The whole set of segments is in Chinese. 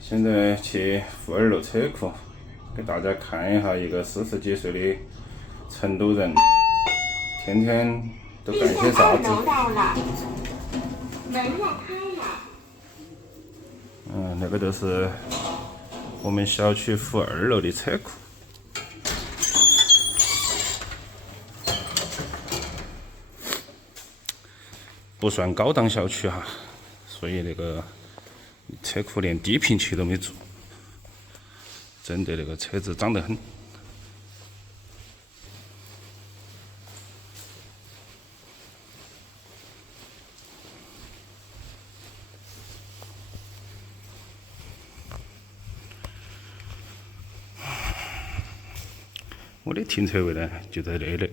现在去富二路车库，给大家看一下一个40几岁的成都人，天天都干些啥子？门要开了。那个就是我们小区负2楼的车库。不算高档小区哈，所以那个车库连低频器都没做，真的那个车子脏得很。我的停车位呢，就在那里。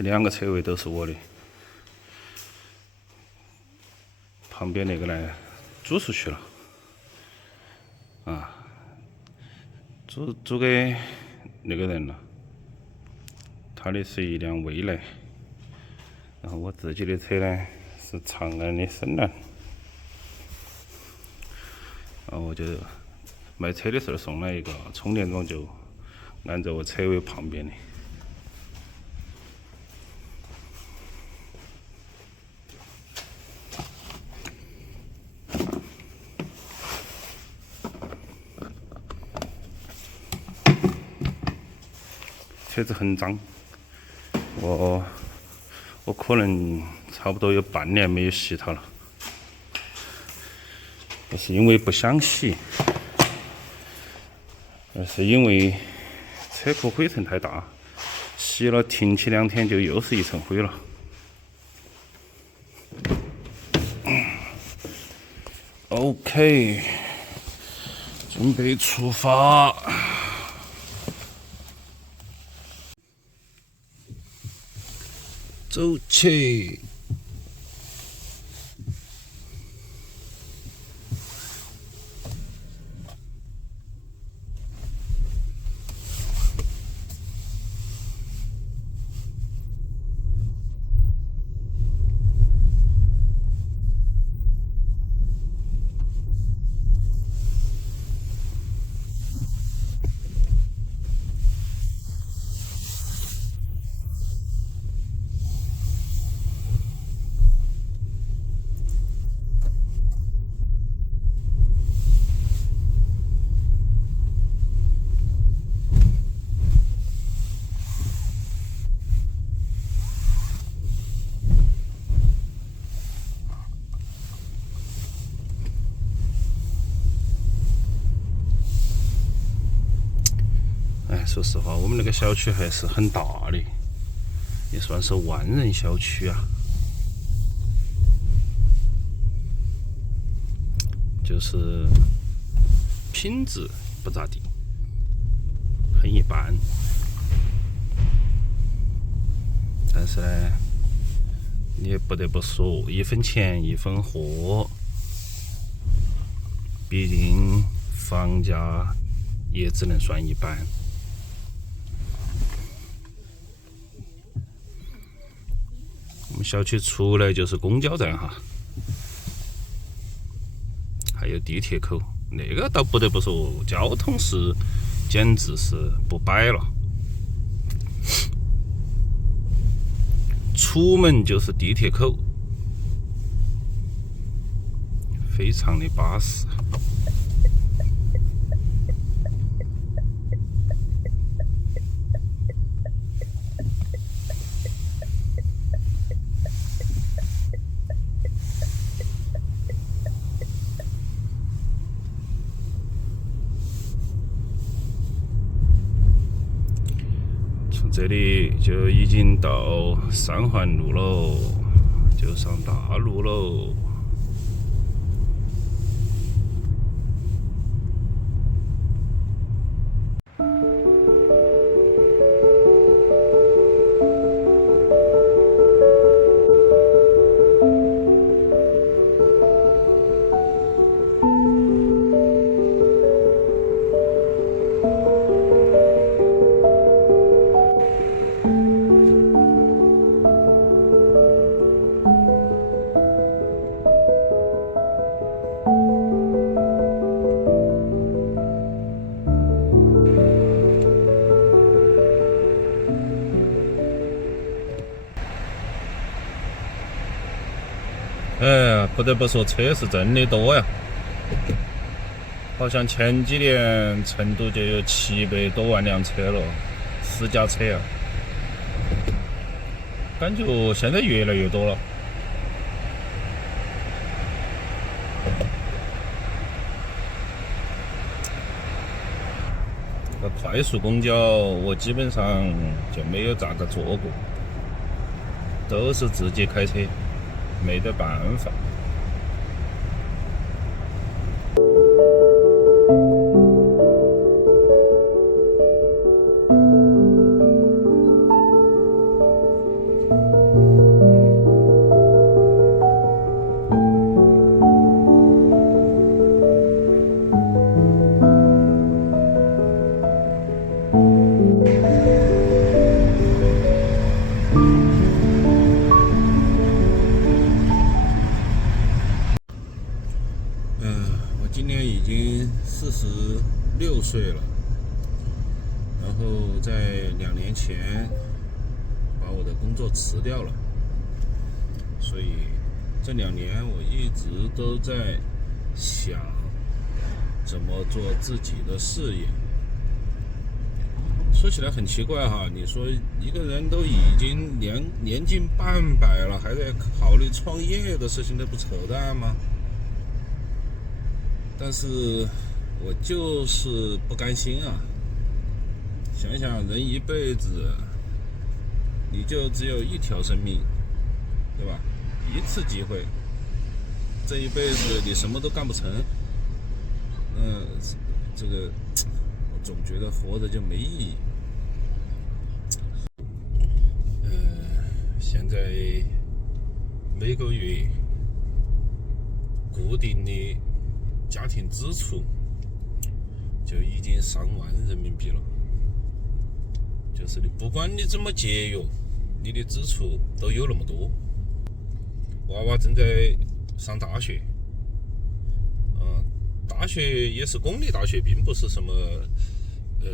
那2个车位都是我的，旁边那个呢，租出去了，租给那个人了。他的是一辆蔚来，然后我自己的车呢是长安的深蓝。然后我就买车的时候送了一个充电桩，就安在我车位旁边的。车子很脏，我可能差不多有半年没有洗它了。不是因为不想洗，而是因为车库灰尘太大，洗了停起2天就又是一层灰了。OK， 准备出发。走起！说实话，我们那个小区还是很大的，也算是万人小区啊。就是品质不咋地，很一般。但是呢，你也不得不说，1分钱1分货，毕竟房价也只能算一般。我们小区出来就是公交站哈，还有地铁口，那个倒不得不说，交通是简直是不摆了。出门就是地铁口，非常的巴适。这里就已经到3环路了，就上大路了。不得不说车是真的多呀，好像前几年成都就有700多万辆车了，私家车啊，感觉现在越来越多了。快速公交我基本上就没有咋个坐过，都是自己开车，没得办法。我今年已经46岁了，然后在2年前把我的工作辞掉了，所以这2年我一直都在想怎么做自己的事业。说起来很奇怪哈，你说一个人都已经年近半百了，还在考虑创业的事情，那不扯淡吗？但是我就是不甘心啊！想想人一辈子，你就只有一条生命，对吧？一次机会，这一辈子你什么都干不成，这个我总觉得活着就没意义。现在每个月固定的家庭支出就已经上万人民币了，就是你不管你怎么节约，你的支出都有那么多。娃娃正在上大学，大学也是公立大学，并不是什么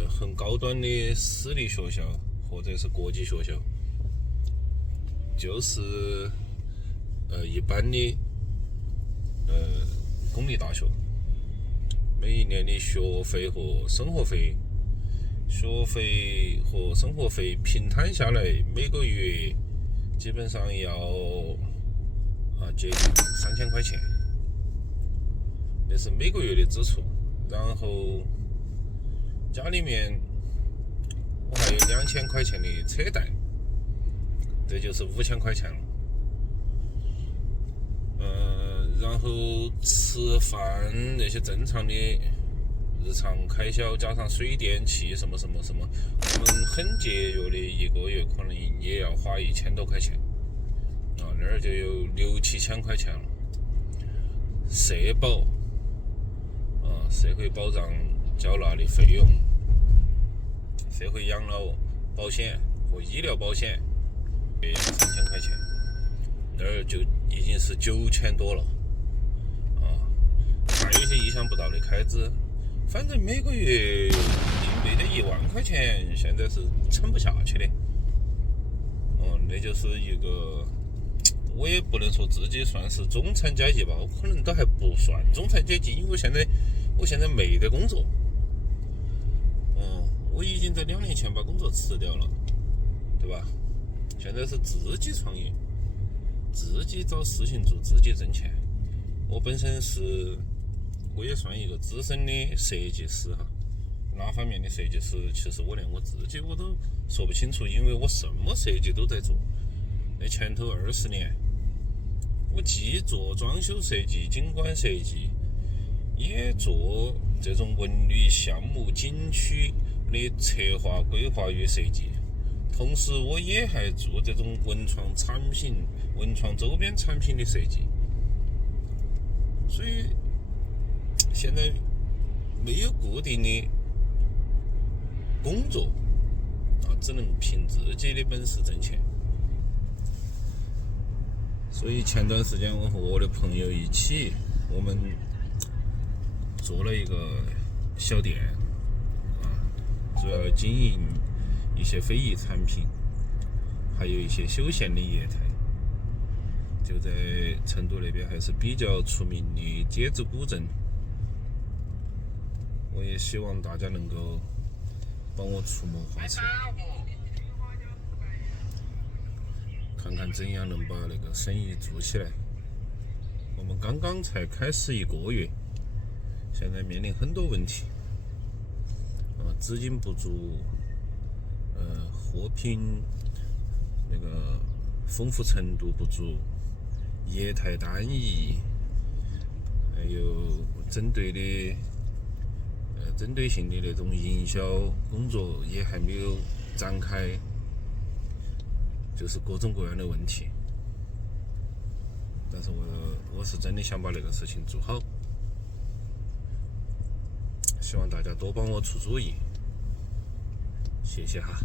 很高端的私立学校或者是国际学校，就是一般的公立大学。每一年的学费和生活费平摊下来，每个月基本上要接近3000块钱，那是每个月的支出。然后家里面我还有2000块钱的车贷，这就是5000块钱了。然后吃饭那些正常的日常开销，加上水电气什么，我们很节约的，一个月可能也要花1000多块钱，那儿就有6-7千块钱了。社保，社会保障缴纳的费用，社会养老保险和医疗保险也要3000块钱，那儿就已经是9000多了。还有一些意想不到的开支，反正每个月没得1万块钱，现在是撑不下去的。那就是一个，我也不能说自己算是中产阶级吧，我可能都还不算中产阶级，因为我现在没得工作。我已经在2年前把工作辞掉了，对吧？现在是自己创业，自己找事情做，自己挣钱。我本身我也算一个资深的设计师哈，哪方面的设计师，其实我连我自己我都说不清楚，因为我什么设计都在做。那前头20年，我既做装修设计、景观设计，也做这种文旅项目、景区的策划、规划与设计，同时我也还做这种文创产品、文创周边产品的设计。所以现在没有固定的工作，只能凭自己的本事挣钱。所以前段时间我和我的朋友一起，我们做了一个小店，主要经营一些非遗产品，还有一些休闲的业态。就在成都那边还是比较出名的街子古镇。我也希望大家能够帮我出谋划策，看看怎样能把那个生意做起来。我们刚刚才开始1个月，现在面临很多问题，资金不足，货品那个丰富程度不足，业态单一，还有针对性的那种营销工作也还没有展开，就是各种各样的问题。但是我是真的想把那个事情做好，希望大家多帮我出主意，谢谢哈。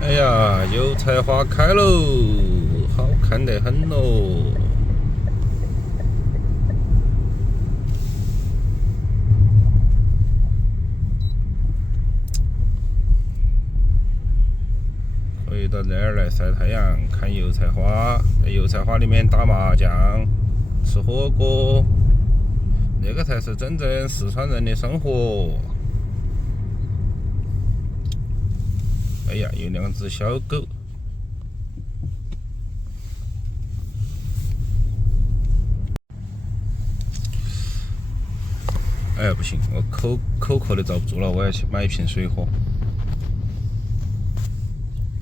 哎呀，油菜花开喽，好看得很喽！回到这儿来晒太阳，看油菜花，在油菜花里面打麻将、吃火锅，那个才是真正四川人的生活。哎呀，有2只小狗。哎呀，不行，我口渴的遭不住了，我要去买一瓶水喝。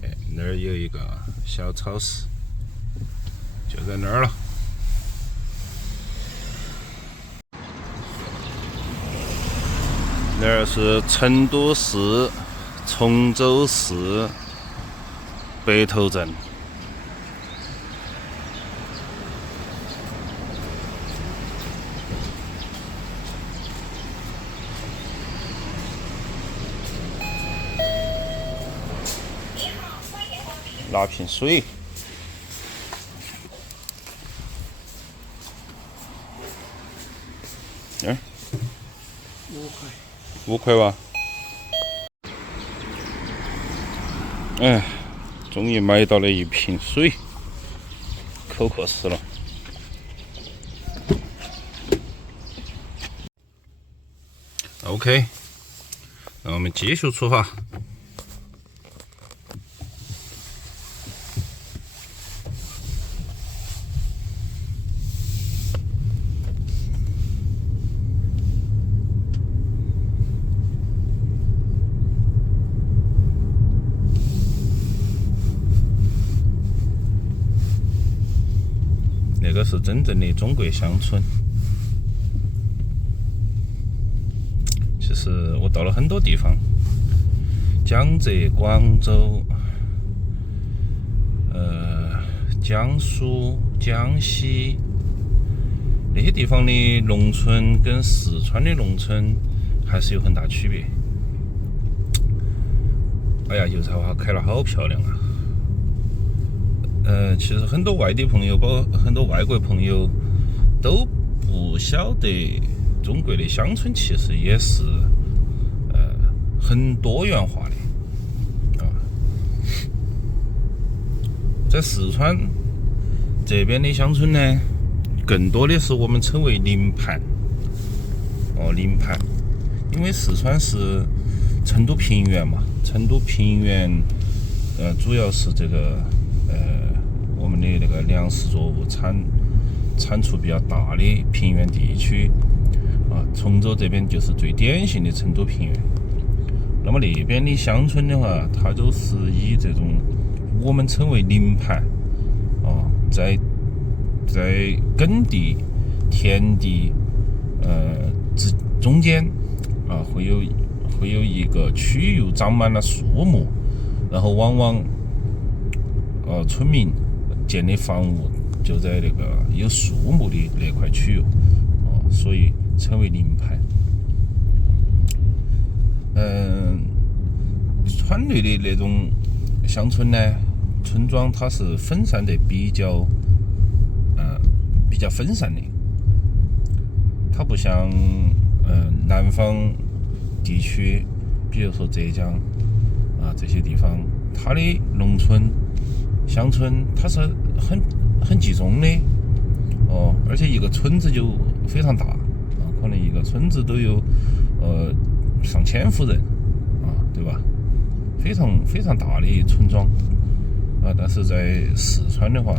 哎，那儿有一个小超市，就在那儿了。那儿是成都市崇州市北头镇。拿瓶水。5块吧。哎，终于买到了一瓶水，口渴死了。OK， 那我们继续出发。那个是真正的中国乡村。其实我到了很多地方，江浙、广州、江苏、江西那些地方的农村跟四川的农村还是有很大区别。哎呀，油菜花开了好漂亮啊！其实很多外地朋友，包括很多外国朋友，都不晓得中国的乡村其实也是很多元化的啊。在四川这边的乡村呢，更多的是我们称为林盘。林盘，因为四川是成都平原嘛，成都平原主要是这个我们的那个粮食作物产出比较大的平原地区啊。崇州这边就是最典型的成都平原。那么那边的乡村的话，它就是以这种我们称为林盘啊，在耕地、田地中间啊，会有一个区域长满了树木，然后往往村民建的房屋就在那个有树木的那块区域，所以称为林盘。川内的那种乡村呢，村庄它是分散得比较分散的，它不像南方地区，比如说浙江这些地方，它的农村、乡村它是很集中的而且一个村子就非常大可能一个村子都有上千户人对吧？非常大的村庄但是在四川的话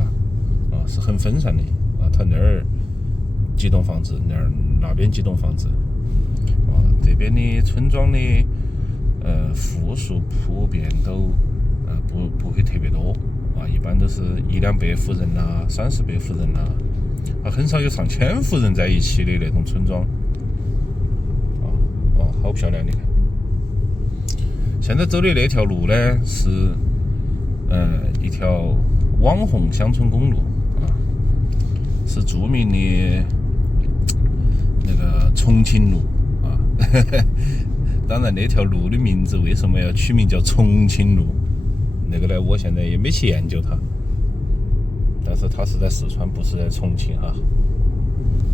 是很分散的它那儿几栋房子，那边几栋房子这边的村庄的户数普遍都不会特别多一般都是100-200户人30-40户人很少有上千户人在一起的那种村庄好漂亮！你看，现在走的那条路呢是一条网红乡村公路是著名的那个重庆路当然那条路的名字为什么要取名叫重庆路，那个呢我现在也没去研究它，但是它是在四川，不是在重庆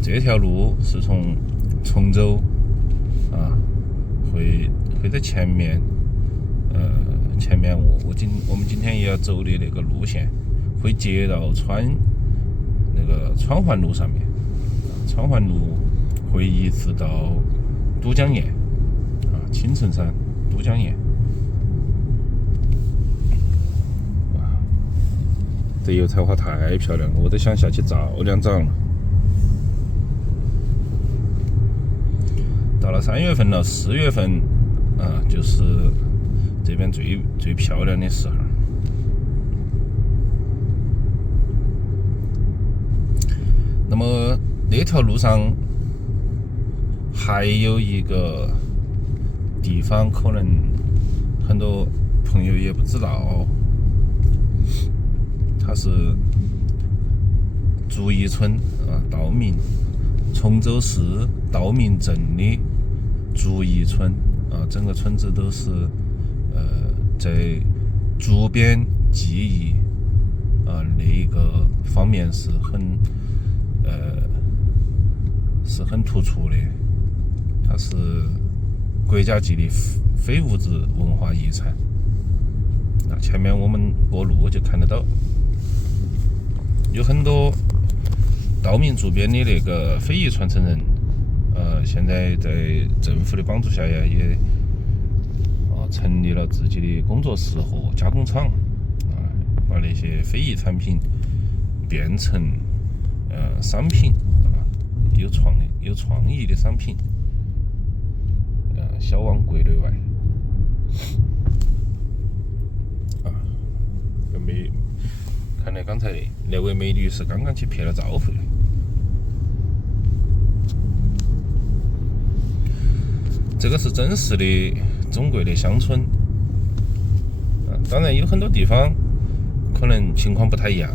这条路是从崇州会在前面我们今天也要走的那个路线会接到那个川环路上面，川环路会一直到都江堰青城山都江堰这油菜花太漂亮了，我都想下去照2张了。到了3月份了，4月份就是这边最漂亮的时候。那么那条路上还有一个地方，可能很多朋友也不知道，它是竹宜村道明，崇州市道明镇的竹宜村整个村子都是在竹编技艺那一个方面是很突出的，它是国家级的非物质文化遗产。前面我们过路就看得到，有很多道明竹编的那个非遗传承人，现在在政府的帮助下呀，也成立了自己的工作室和加工厂，把那些非遗产品变成商品，有创意的商品，销往国内外。看来刚才那位美女是刚刚去拍了照回来。这个是真实的中国的乡村，当然有很多地方可能情况不太一样，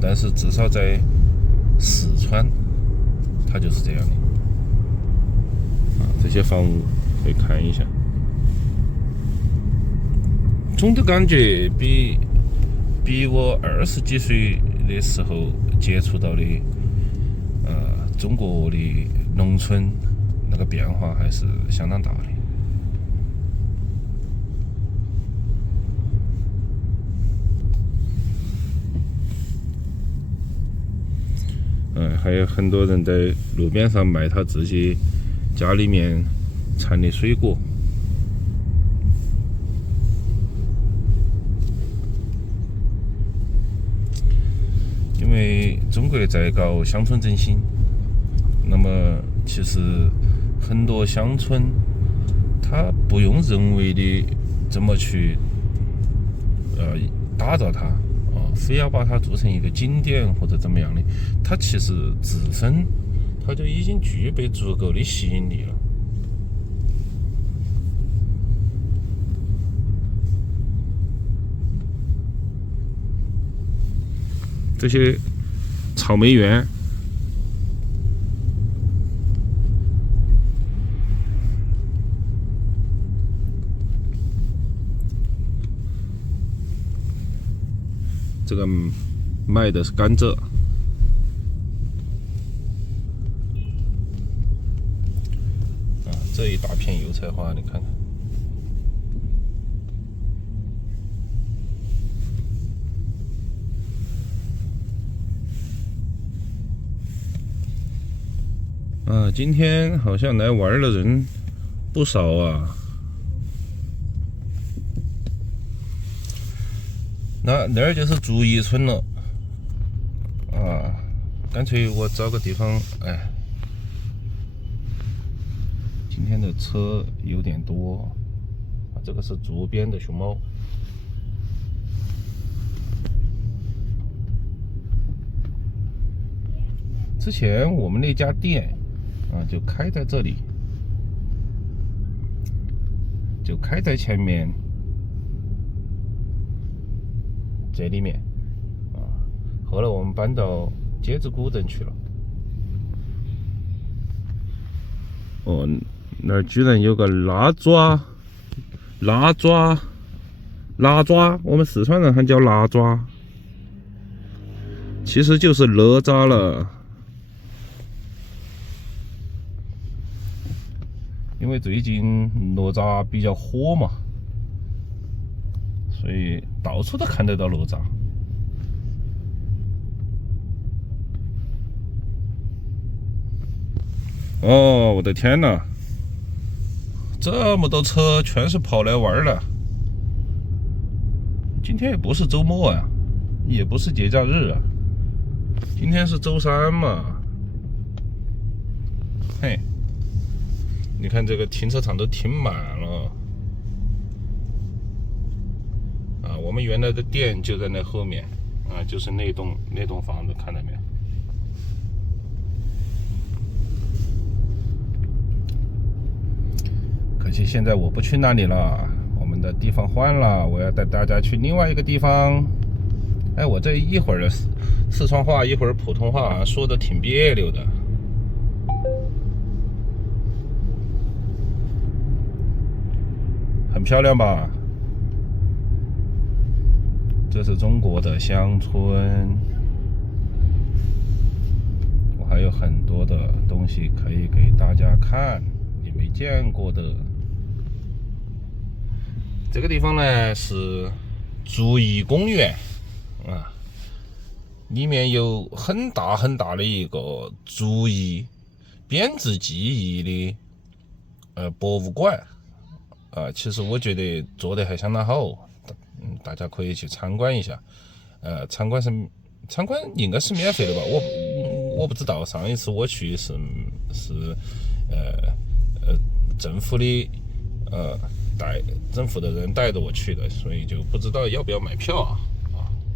但是至少在四川它就是这样的。这些房屋可以看一下，总的感觉比我20几岁的时候接触到的中国的农村那个变化还是相当大的。还有很多人在路边上卖他自己家里面产的水果。因为中国在搞乡村振兴，那么其实很多乡村它不用人为的这么去打造它非要把它做成一个景点或者怎么样的，它其实自身它就已经具备足够的吸引力了。这些草莓园这个卖的是甘蔗。啊，这一大片油菜花，你看看。啊，今天好像来玩的人不少啊。那儿就是竹艺村了。啊，干脆我找个地方，哎，今天的车有点多。啊，这个是竹编的熊猫。之前我们那家店啊，就开在这里，就开在前面这里面啊。后来我们搬到街子古镇去了。哦，那儿居然有个腊爪，我们四川人还叫腊爪，其实就是哪吒了。因为最近哪吒比较火嘛，所以到处都看得到哪吒。哦，我的天哪！这么多车全是跑来玩的。今天也不是周末啊，也不是节假日啊，今天是周三嘛。嘿。你看这个停车场都停满了啊！我们原来的店就在那后面啊，就是那栋房子，看到没有？可惜现在我不去那里了，我们的地方换了，我要带大家去另外一个地方。哎，我这一会儿的四川话，一会儿普通话，说的挺别扭的。很漂亮吧？这是中国的乡村，我还有很多的东西可以给大家看，你没见过的。这个地方呢是竹艺公园啊，里面有很大很大的一个竹艺编织技艺的博物馆。其实我觉得做得还相当好，大家可以去参观一下。参观应该是免费的吧？我不知道，上一次我去是政府的政府的人带着我去的，所以就不知道要不要买票啊。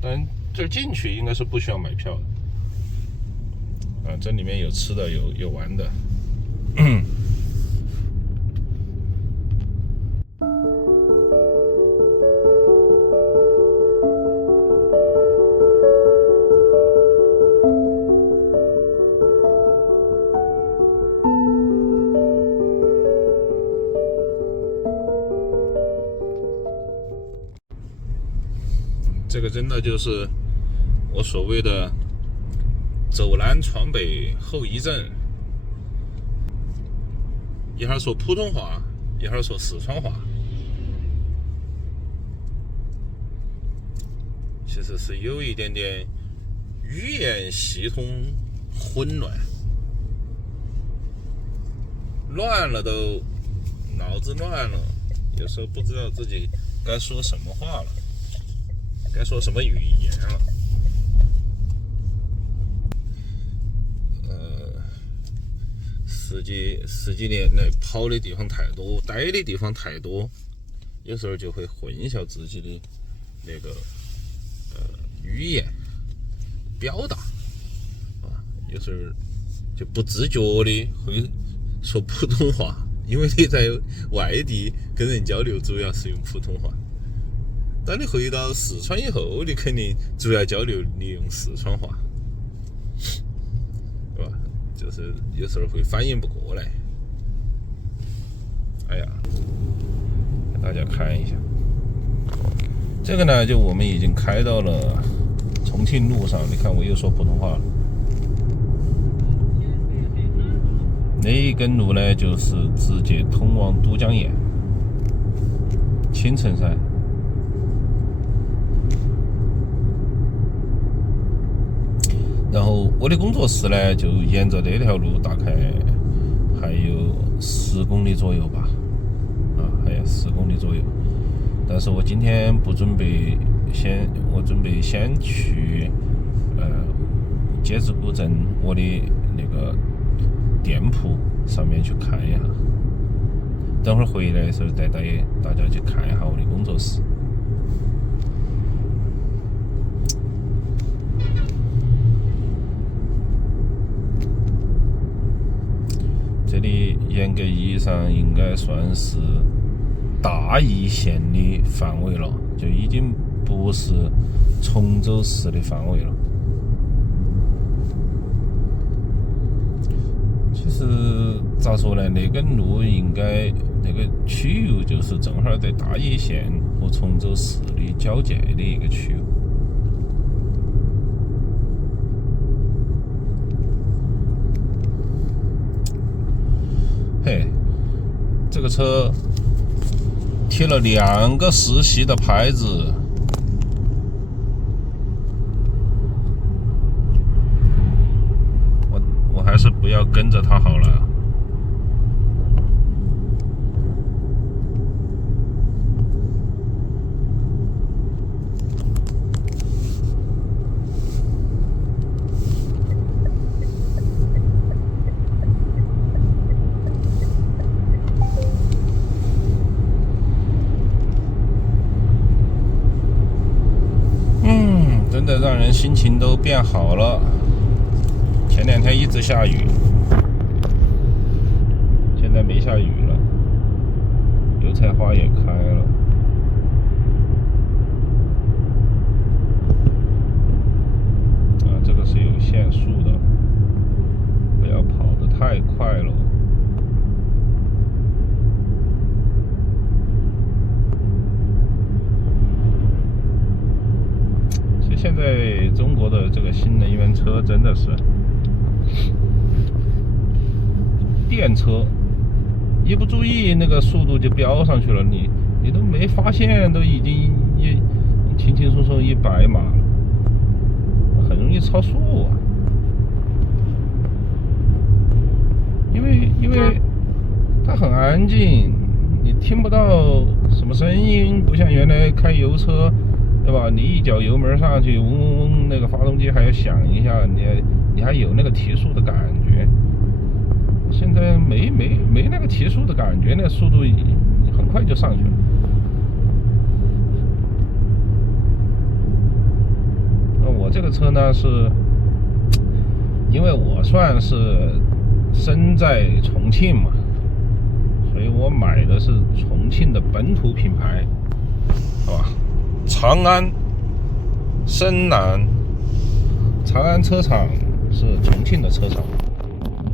但这进去应该是不需要买票的。这里面有吃的，有玩的。这个真的就是我所谓的走南闯北后遗症，一会儿说普通话，一会儿说四川话，其实是有一点点语言系统混乱，都脑子乱了，有时候不知道自己该说什么话了，该说什么语言了。十几年来跑的地方太多，待的地方太多，有时候就会混淆自己的那个语言表达有时候就不自觉的会说普通话，因为你在外地跟人交流主要是用普通话，当你回到四川以后，你肯定主要交流你用四川话，对吧？就是有时候会反应不过来。哎呀，给大家看一下，这个呢，就我们已经开到了重庆路上，你看我又说普通话了。那一根路呢，就是直接通往都江堰、青城山。然后我的工作室呢，就沿着那条路，大概还有10公里左右吧，还有10公里左右。但是我今天不准备我准备先去街子古镇我的那个店铺上面去看一下，等会儿回来的时候带大家去看一下我的工作室。这里严格意义上应该算是大邑县的范围了，就已经不是崇州市的范围了。其实咋说呢，那根路应该那个区域就是正好在大邑县和崇州市的交界的一个区域。嘿，这个车贴了2个实习的牌子，我还是不要跟着他好了。真的让人心情都变好了。前2天一直下雨，现在没下雨了，油菜花也开了。这个是有限速的，不要跑得太快了。现在中国的这个新能源车真的是电车，一不注意那个速度就飙上去了，你都没发现，都已经轻轻松松100码了，很容易超速啊。因为它很安静，你听不到什么声音，不像原来开油车。对吧？你一脚油门上去，嗡嗡嗡，那个发动机还要响一下，你还有那个提速的感觉。现在没那个提速的感觉，那速度很快就上去了。那我这个车呢，是因为我算是身在重庆嘛，所以我买的是重庆的本土品牌，好吧？长安、深南，长安车厂是重庆的车厂，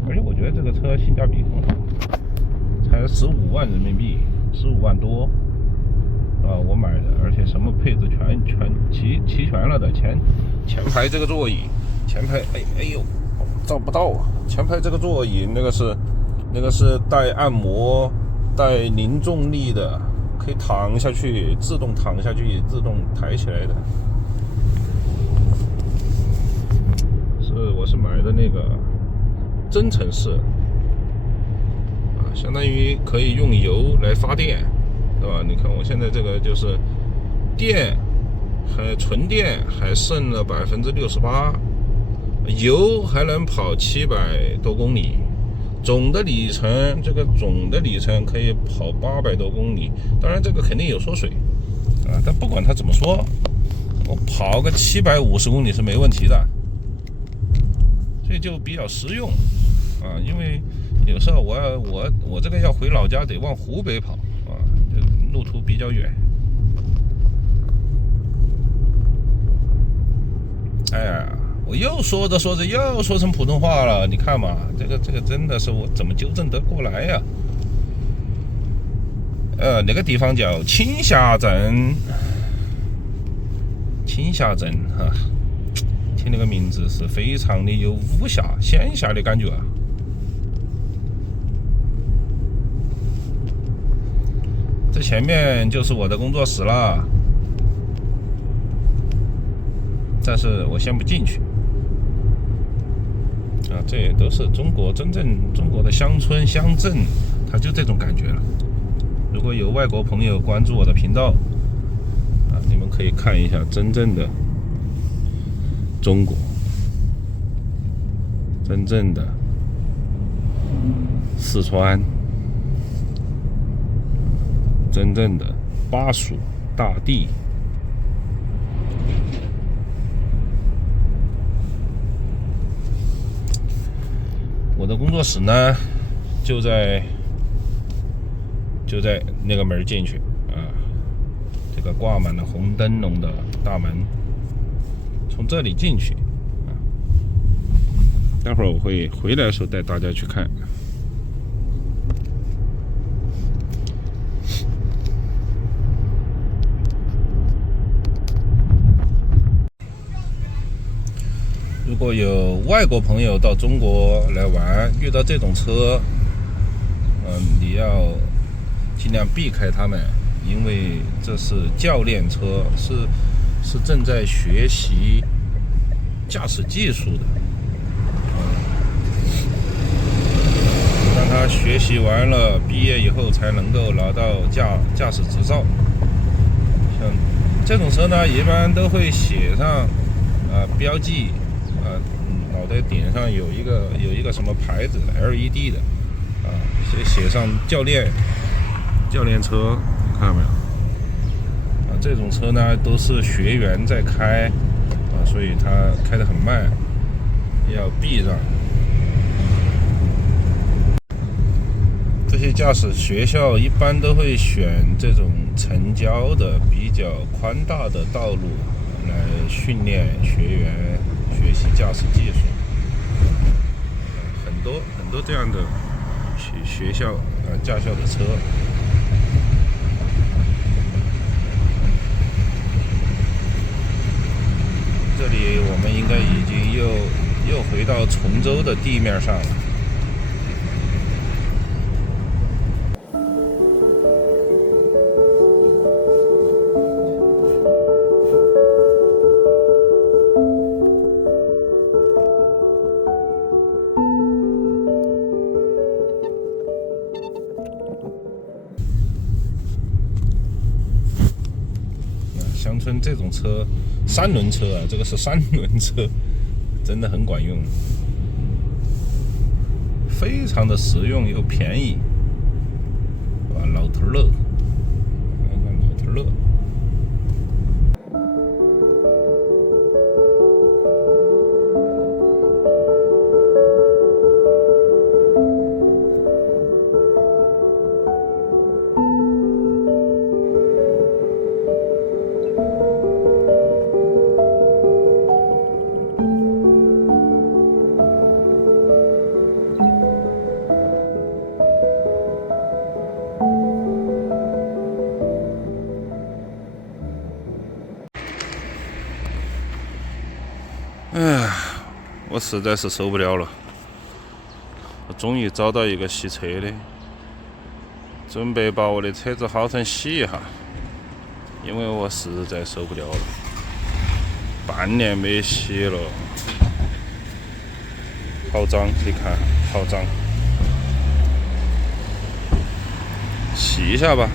而且我觉得这个车性价比很好，才15万人民币，15万多，我买的，而且什么配置齐全了的。前排这个座椅，前排哎呦照不到啊！前排这个座椅那个是带按摩、带零重力的。可以躺下去，自动躺下去，自动抬起来的。我是买的那个增程式，相当于可以用油来发电，对吧？你看我现在这个就是电，还纯电还剩了68%，油还能跑700多公里。总的里程可以跑800多公里，当然这个肯定有缩水但不管它怎么说，我跑个750公里是没问题的，所以就比较实用因为有时候我这个要回老家得往湖北跑路途比较远。哎呀，我又说着又说成普通话了，你看嘛，这个真的是我怎么纠正得过来呀？那个地方叫青霞镇，听那个名字是非常的有武侠仙侠的感觉啊。这前面就是我的工作室了，但是我先不进去啊。这也都是中国真正中国的乡村乡镇，它就这种感觉了。如果有外国朋友关注我的频道啊，你们可以看一下真正的中国，真正的四川，真正的巴蜀大地。我的工作室呢，就在那个门进去啊，这个挂满了红灯笼的大门，从这里进去啊。待会儿我会回来的时候带大家去看。如果有外国朋友到中国来玩，遇到这种车，你要尽量避开他们，因为这是教练车，是正在学习驾驶技术的。让他学习完了，毕业以后才能够拿到驾驶执照。像这种车呢，一般都会写上标记。脑袋顶上有一个什么牌子 LED 的啊，写上教练车，看到没有啊？这种车呢都是学员在开啊，所以它开得很慢，要避让。这些驾驶学校一般都会选这种城郊的比较宽大的道路来训练学员学习驾驶技术。很多这样的学校驾校的车。这里我们应该已经又回到崇州的地面上了。乡村这种车，三轮车啊，这个是三轮车，真的很管用，非常的实用又便宜，啊，老头乐，老头乐。我实在是受不了了，我终于找到一个洗车的，准备把我的车子好生洗一下，因为我实在受不了了，半年没洗了，好脏，你看好脏，洗一下吧。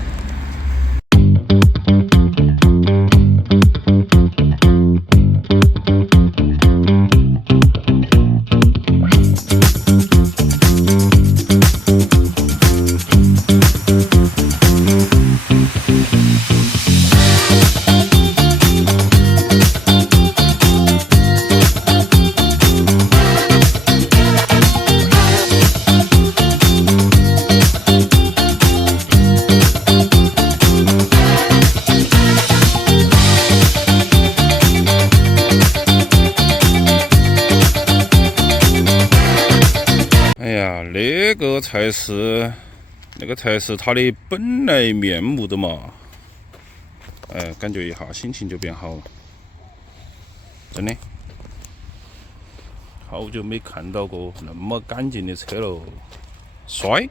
那个才是它的本来面目的嘛！感觉一下心情就变好了，真的。好久没看到过那么干净的车了，帅！